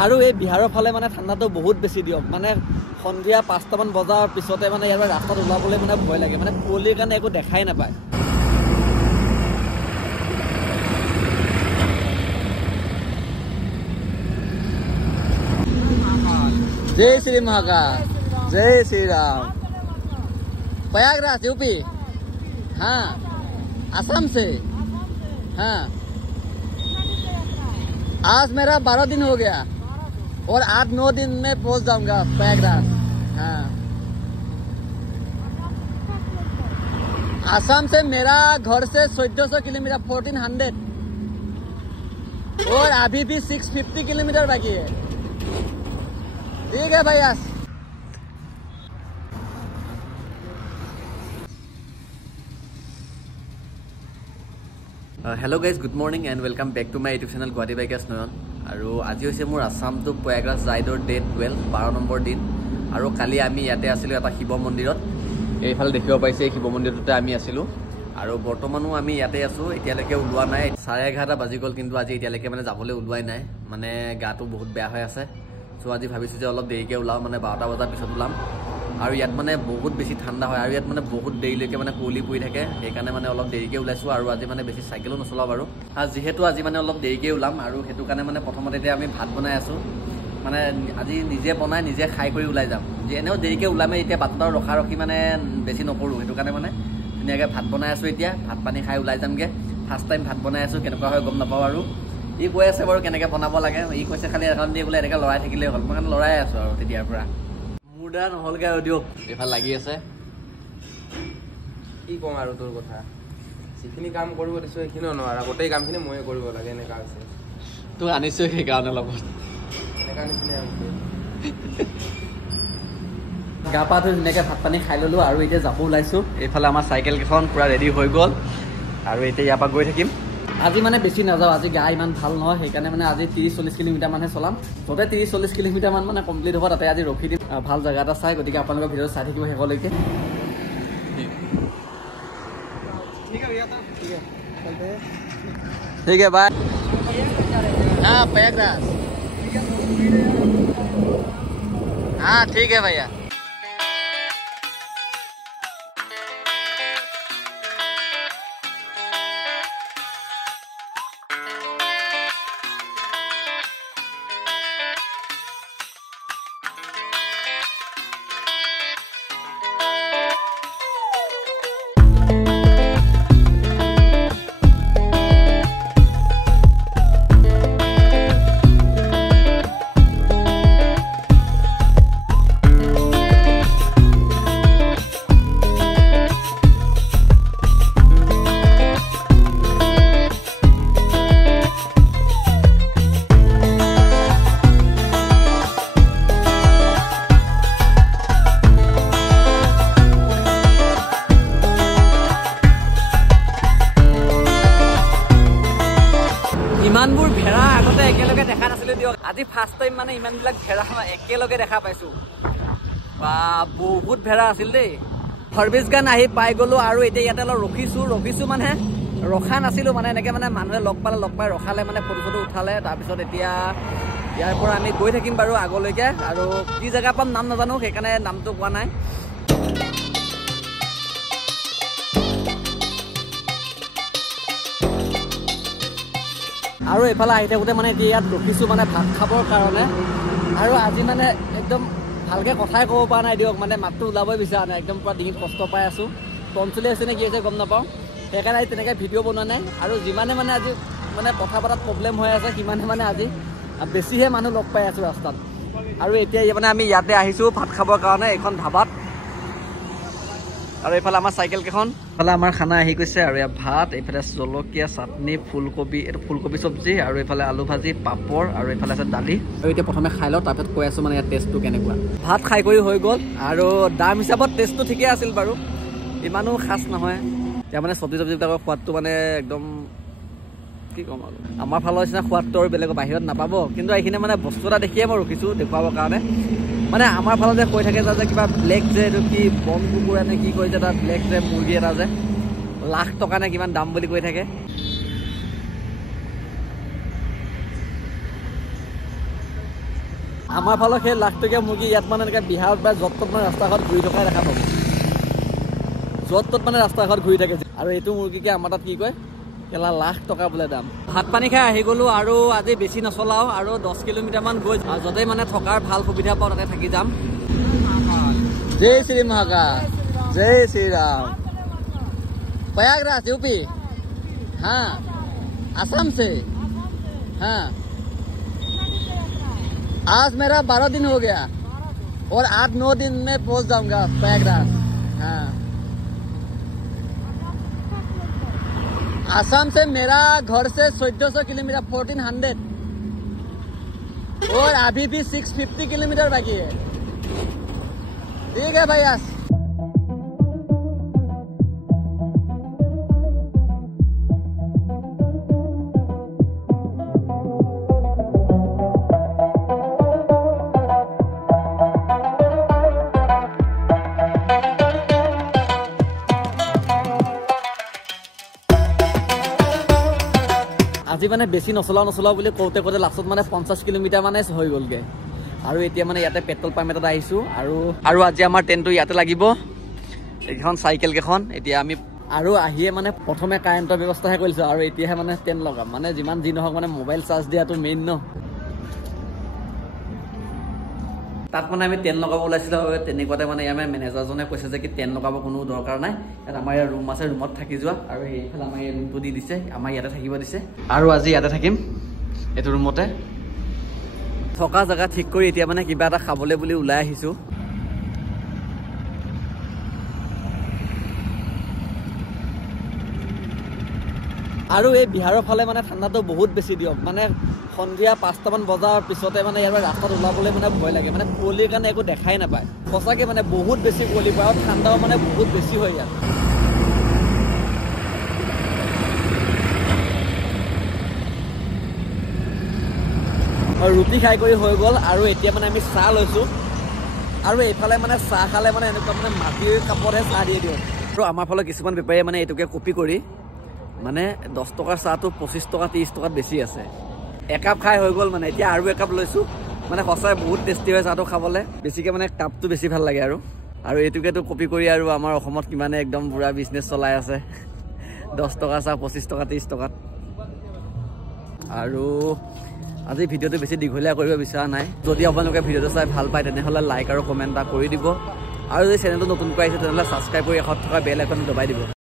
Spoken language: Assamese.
আৰু এই বিহাৰৰ ফালে মানে ঠাণ্ডাটো বহুত বেছি দিয়ক মানে সন্ধিয়া 5টামান বজাৰ পিছতে মানে ইয়াৰ ৰাস্তাত ওলাবলৈ মানে ভয় লাগে মানে কুঁৱলীৰ কাৰণে একো দেখাই নাপায় जय श्री महाकाल जय श्री राम प्रयागराज यूपी हाँ असम से हाँ आज मेरा 12 दिन हो गया और 8-9 दिन में पहुंच जाऊंगा प्रयागराज हाँ असम से मेरा घर से 1400 किलोमीटर 1400 और अभी भी 650 किलोमीटर बाकी है ठीक है भैया hello guys good morning and welcome back to my YouTube channel Guwahati bikers Nayan और आज হৈছে মোৰ আসাম টু প্ৰয়াগৰাজ ৰাইডৰ ডে 12 নম্বৰ দিন আৰু কালি আমি ইয়াতে আছিলো এটা শিৱ মন্দিৰত এইফালে দেখিব পাইছে শিৱ মন্দিৰটোতে আমি আছিলো আৰু বৰ্তমানো আমি ইয়াতে আছো এতিয়ালৈকে ওলোৱা নাই 11:30 বাজি গল কিন্তু আজি এতিয়ালৈকে মানে যাবলৈ ওলোৱাই নাই মানে গাটো বহুত বেয়া হৈ আছে সো আজি ভাবিছো যে অলপ দেৰিকে ওলাও মানে 12টা বজাৰ পিছত ওলাম আৰু ইয়াত মানে বহুত বেছি ঠাণ্ডা হয় আৰু ইয়াত মানে বহুত দেৰিলৈকে মানে কুঁৱলী পৰি থাকে সেইকাৰণে মানে অলপ দেৰিকে ওলাইছো আৰু আজি মানে বেছি সাইকেলো নচলাও বাৰু আৰু যেহেতু আজি মানে অলপ দেৰিকে ওলাম আৰু হেতু কাৰণে মানে প্ৰথমতে এতিয়া আমি ভাত বনাই আছো মানে আজি নিজে বনাই নিজে খাই কৰি ওলাই যাম যে এনেও দেৰিকে ওলামে এতিয়া বাটত ৰখি মানে বেছি নকৰো হেতু কাৰণে মানে ধুনীয়াকৈ ভাত বনাই আছো এতিয়া ভাত পানী খাই ওলাই যামগে ফাৰ্ষ্ট টাইম ভাত বনাই আছো কেনেকুৱা হয় গম নাপাওঁ আৰু ই কৈ আছে বাৰু কেনেকৈ বনাব লাগে ই কৈছে খালি এখন দি বোলে এনেকৈ লৰাই থাকিলে হ'ল মই লৰাই আছো আৰু তেতিয়াৰ পৰা মুডা নহলগে দিয়ক এফাল লাগি আছে কি কম আৰু তোৰ কথা যিখিনি কাম কৰিব দিছো সেইখিনি নোৱাৰা গোটেই কামখিনি ময়ে কৰিব লাগে এনেকা আছে তোক আনিছো সেইকাৰণে লগত এনেকা নিচিনা আছে গা পা ধুই ধুনীয়াকৈ ভাত পানী খাই ললো আৰু এতিয়া যাব ওলাইছো এইফালে আমাৰ চাইকেল কেইখন পুৰা ৰেডি হৈ গ'ল আৰু এতিয়া ইয়াৰ পৰা গৈ থাকিম আজি মানে বেছি নাযাওঁ আজি গা ইমান ভাল নহয় সেইকাৰণে মানে আজি 30-40 কিলোমিটাৰ মানহে চলাম ততে 30-40 কিলোমিটাৰ মান মানে কমপ্লিট হ'ব তাতে আজি ৰখি দিম ভাল জেগা এটা চাই গতিকে আপোনালোকৰ ভিডিঅ' চাই থাকিব শেষলৈকে ठीक है बाय हाँ प्रयागराज हाँ ठीक है भैया ইমানবোৰ ভেড়া আগতে একেলগে দেখা নাছিলো দিয়ক আজি ফাৰ্ষ্ট টাইম মানে ইমানবিলাক ভেড়া একেলগে দেখা পাইছো বা বহুত ভেড়া আছিল দেই সাৰ্ভিস গান আহি পাই গলো আৰু এতিয়া ইয়াতে অলপ ৰখিছো মানে ৰখা নাছিলো মানে এনেকে মানে মানুহে লগ পাই ৰখালে মানে ফটো উঠালে তাৰপিছত এতিয়া ইয়াৰ পৰা আমি গৈ থাকিম বাৰু আগলৈকে আৰু কি জেগা পাম নাম নাজানো সেইকাৰণে নামটো কোৱা নাই আৰু এফালে আহি থাকোঁতে মানে এতিয়া ইয়াত ৰখিছোঁ মানে ভাত খাবৰ কাৰণে আৰু আজি মানে একদম ভালকৈ কথাই ক'ব পৰা নাই দিয়ক মানে মাতটো ওলাবই বিচৰা নাই একদম পুৰা ডিঙিত কষ্ট পাই আছোঁ টনচিলে আছে নে কি আছে গম নাপাওঁ সেইকাৰণে আজি তেনেকৈ ভিডিঅ' বনোৱা নাই আৰু যিমানে মানে আজি মানে কথা পতাত প্ৰব্লেম হৈ আছে সিমানে মানে আজি বেছিহে মানুহ লগ পাই আছোঁ ৰাস্তাত আৰু এতিয়া মানে আমি ইয়াতে আহিছোঁ ভাত খাবৰ কাৰণে এইখন ধাবাত আৰু এইফালে আমাৰ চাইকেল কেইখন এইফালে আমাৰ খানা আহি গৈছে আৰু ইয়াত ভাত এইফালে জলকীয়া চাটনি ফুলকবি এইটো ফুলকবি চব্জি আৰু এইফালে আলু ভাজি পাপৰ আৰু এইফালে আছে দালি আৰু এতিয়া প্ৰথমে খাই লওঁ তাৰপিছত কৈ আছোঁ মানে ইয়াত টেষ্টটো কেনেকুৱা ভাত খাই কৰি হৈ গ'ল আৰু দাম হিচাপত টেষ্টটো ঠিকে আছিল বাৰু ইমানো খাচ নহয় এতিয়া মানে চব্জিবিলাকৰ সোৱাদটো মানে একদম কি ক'ম আৰু আমাৰ ফালৰ নিচিনা সোৱাদটো আৰু বেলেগৰ বাহিৰত নাপাব কিন্তু এইখিনি মানে বস্তু এটা দেখিয়ে মই ৰখিছোঁ দেখুৱাবৰ কাৰণে মানে আমাৰ ফালে যে কৈ থাকে যে কিবা ব্লেক যে এইটো কি বন কুকুৰা নে কি কয় যে তাত ব্লেক যে মুৰ্গী এটা যে লাখ টকা নে কিমান দাম বুলি কৈ থাকে আমাৰ ফালৰ সেই লাখ টকীয়া মুৰ্গী ইয়াত মানে এনেকৈ বিহাৰত বা য'ত ত'ত মানে ৰাস্তা ঘাট ঘূৰি থকাই দেখা পাব য'ত ত'ত মানে ৰাস্তা ঘাট ঘূৰি থাকে আৰু এইটো মুৰ্গীকে আমাৰ তাত কি কয় কেলা লাখ টকা বোলে দাম ভাত পানী খাই আহি গ'লোঁ আৰু আজি বেছি নচলাওঁ আৰু 10 কিলোমিটাৰমান গৈ য'তে মানে থকাৰ ভাল সুবিধা পাওঁ তাতে থাকি যাম जय श्री महाकाल जय श्री राम प्रयागराज यूपी हाँ असम से हाँ आज मेरा 12 दिन हो गया और 8-9 दिन में पहुंच जाऊंगा प्रयागराज हाँ असम से मेरा घर से 1400 किलोमीटर 1400 और अभी भी 650 किलोमीटर बाकी है ठीक है भाई आज আজি মানে বেছি নচলাও বুলি কওঁতে লাষ্টত মানে 50 কিলোমিটাৰ মানে হৈ গ'লগে আৰু এতিয়া মানে ইয়াতে পেট্ৰল পাম্প এটাত আহিছোঁ আৰু আজি আমাৰ ট্ৰেইনটো ইয়াতে লাগিব এইখন চাইকেল কেইখন এতিয়া আমি আৰু আহিয়ে মানে প্ৰথমে কাৰেণ্টৰ ব্যৱস্থাহে কৰিছোঁ আৰু এতিয়াহে মানে ট্ৰেইন লগাম মানে যিমান যি নহওক মানে মোবাইল চাৰ্জ দিয়াটো মেইন ন তাত মানে আমি ট্ৰেইন লগাব ওলাইছিলোঁ তেনেকুৱাতে মানে আমাৰ মেনেজাৰজনে কৈছে যে কি ট্ৰেইন লগাব কোনো দৰকাৰ নাই ইয়াত আমাৰ ইয়াৰ ৰুম আছে ৰুমত থাকি যোৱা আৰু সেইফালে আমাৰ এই ৰুমটো দি দিছে আমাৰ ইয়াতে থাকিব দিছে আৰু আজি ইয়াতে থাকিম এইটো ৰুমতে থকা জেগা ঠিক কৰি এতিয়া মানে কিবা এটা খাবলৈ বুলি ওলাই আহিছোঁ আৰু এই বিহাৰৰ ফালে মানে ঠাণ্ডাটো বহুত বেছি দিয়ক মানে সন্ধিয়া 5টামান বজাৰ পিছতে মানে ইয়াৰ ৰাস্তাত ওলাবলৈ মানে ভয় লাগে মানে কুঁৱলীৰ কাৰণে একো দেখাই নাপায় সঁচাকৈ মানে বহুত বেছি কুঁৱলী পৰে আৰু ঠাণ্ডাও মানে বহুত বেছি হয় ইয়াত ৰুটি খাই কৰি হৈ গ'ল আৰু এতিয়া মানে আমি চাহ লৈছোঁ আৰু এইফালে মানে চাহ খালে মানে এনেকুৱা মানে মাটিৰ কাপতহে চাহ দিয়ে দিওঁ আৰু আমাৰ ফালে কিছুমান বেপাৰীয়ে মানে এইটোকে কপি কৰি মানে 10 টকাৰ চাহটো 25 টকা 30 টকাত বেছি আছে একাপ খাই হৈ গ'ল মানে এতিয়া আৰু একাপ লৈছোঁ মানে সঁচাই বহুত টেষ্টি হয় চাহটো খাবলৈ বেছিকৈ মানে কাপটো বেছি ভাল লাগে আৰু এইটোকেতো কপি কৰি আৰু আমাৰ অসমত কিমানে একদম পুৰা বিজনেছ চলাই আছে 10 টকা চাহ 25 টকা 30 টকাত আৰু আজি ভিডিঅ'টো বেছি দীঘলীয়া কৰিব বিচৰা নাই যদি আপোনালোকে ভিডিঅ'টো চাই ভাল পায় তেনেহ'লে লাইক আৰু কমেণ্ট এটা কৰি দিব আৰু যদি চেনেলটো নতুনকৈ আহিছে তেনেহ'লে ছাবস্ক্ৰাইব কৰি কাষত থকা বেল আইকনটো দবাই দিব